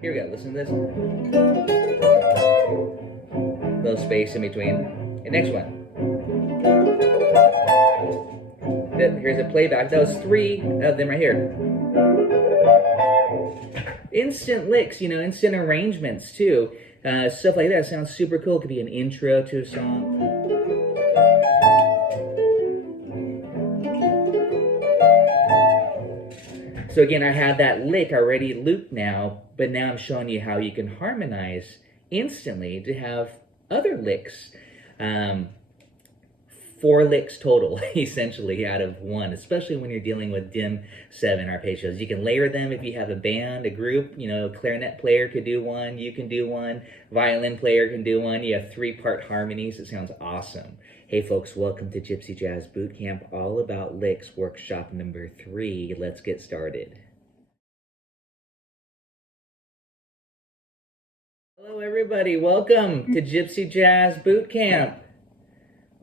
Here we go, listen to this. Little space in between. And next one. Here's a playback. That was 3 of them right here. Instant licks, you know, instant arrangements too. Stuff like that sounds super cool. It could be an intro to a song. So again, I have that lick already looped now, but now I'm showing you how you can harmonize instantly to have other licks. 4 licks total, essentially, out of 1, especially when you're dealing with dim 7 arpeggios. You can layer them if you have a band, a group. You know, clarinet player could do one, you can do one, violin player can do one. You have 3-part harmonies. It sounds awesome. Hey folks, welcome to Gypsy Jazz Boot Camp, all about licks, workshop number 3. Let's get started. Hello everybody, welcome to Gypsy Jazz Boot Camp.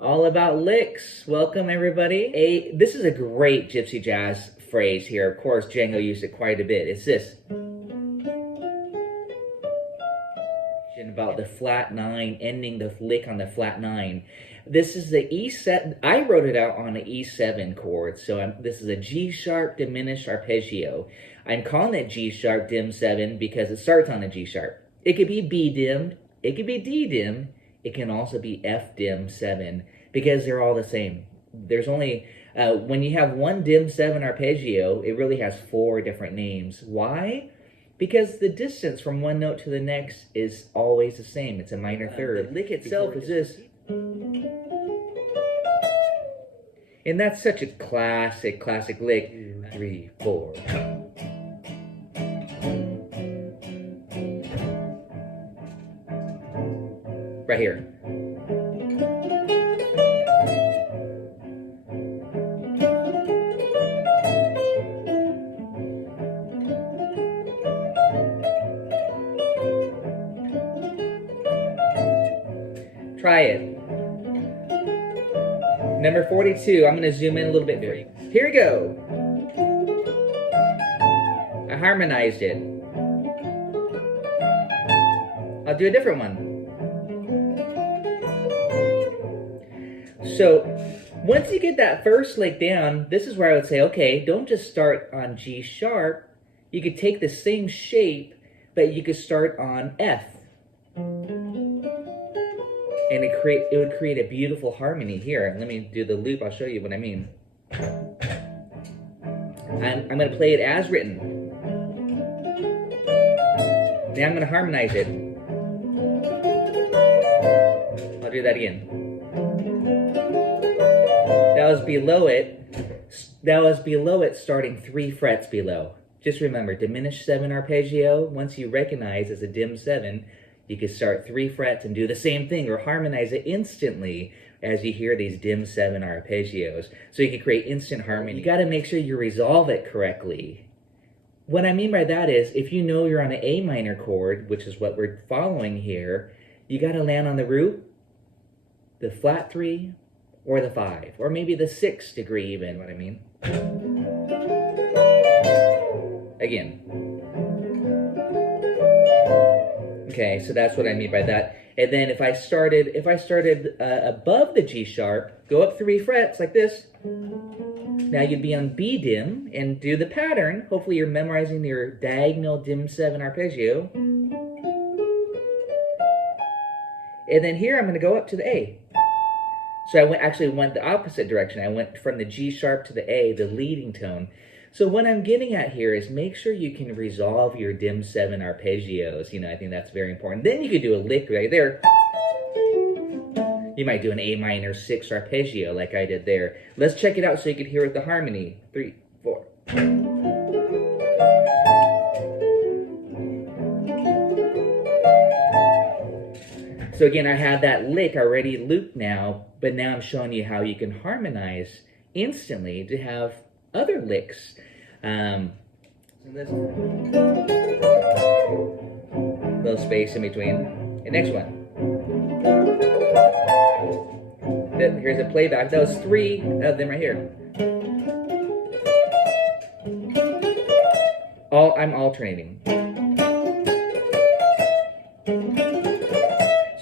All about licks. Welcome everybody. This is a great Gypsy Jazz phrase here. Of course, Django used it quite a bit. It's this. About the flat 9, ending the lick on the flat 9. This is the E7. I wrote it out on an E7 chord, so this is a G sharp diminished arpeggio. I'm calling it G sharp dim 7 because it starts on a G sharp. It could be B dim, it could be D dim, it can also be F dim 7 because they're all the same. There's only, when you have one dim 7 arpeggio, it really has 4 different names. Why? Because the distance from one note to the next is always the same. It's a minor third. The lick itself is this. And that's such a classic lick. 2, 3, 4. Right here. Try it. Number 42. I'm going to zoom in a little bit for you. Here we go. I harmonized it. I'll do a different one. So once you get that first lick down, this is where I would say, okay, don't just start on G sharp. You could take the same shape, but you could start on F. And it would create a beautiful harmony here. Let me do the loop. I'll show you what I mean. I'm going to play it as written. Now I'm going to harmonize it. I'll do that again. That was below it, starting 3 frets below. Just remember, diminished 7 arpeggio, once you recognize as a dim 7, you can start 3 frets and do the same thing or harmonize it instantly as you hear these dim 7 arpeggios. So you can create instant harmony. You got to make sure you resolve it correctly. What I mean by that is, if you know you're on an A minor chord, which is what we're following here, you got to land on the root, the flat 3, or the 5, or maybe the 6th degree even, what I mean. Again. Okay, so that's what I mean by that. And then if I started above the G sharp, go up 3 frets like this. Now you'd be on B dim and do the pattern. Hopefully you're memorizing your diagonal dim 7 arpeggio. And then here I'm going to go up to the A. So I actually went the opposite direction. I went from the G sharp to the A, the leading tone. So what I'm getting at here is make sure you can resolve your dim 7 arpeggios. You know, I think that's very important. Then you could do a lick right there. You might do an A minor 6 arpeggio like I did there. Let's check it out so you can hear it with the harmony. 3, 4. So again, I have that lick already looped now, but now I'm showing you how you can harmonize instantly to have other licks. Little space in between. And next one. Here's a playback. That was 3 of them right here. I'm alternating.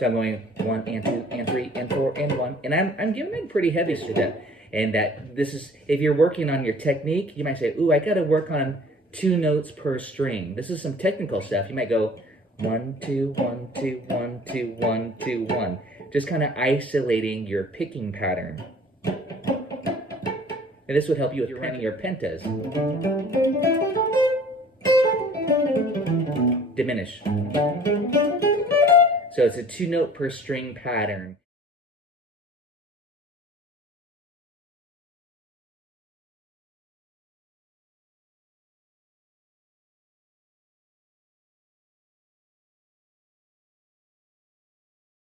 So I'm going 1 and 2 and 3 and 4 and 1, and I'm giving it pretty heavy to that. And that this is, if you're working on your technique, you might say, ooh, I got to work on 2 notes per string. This is some technical stuff. You might go 1 2 1 2 1 2 1 2 1, just kind of isolating your picking pattern. And this would help you with running your pentas. Diminish. So it's a 2 note per string pattern.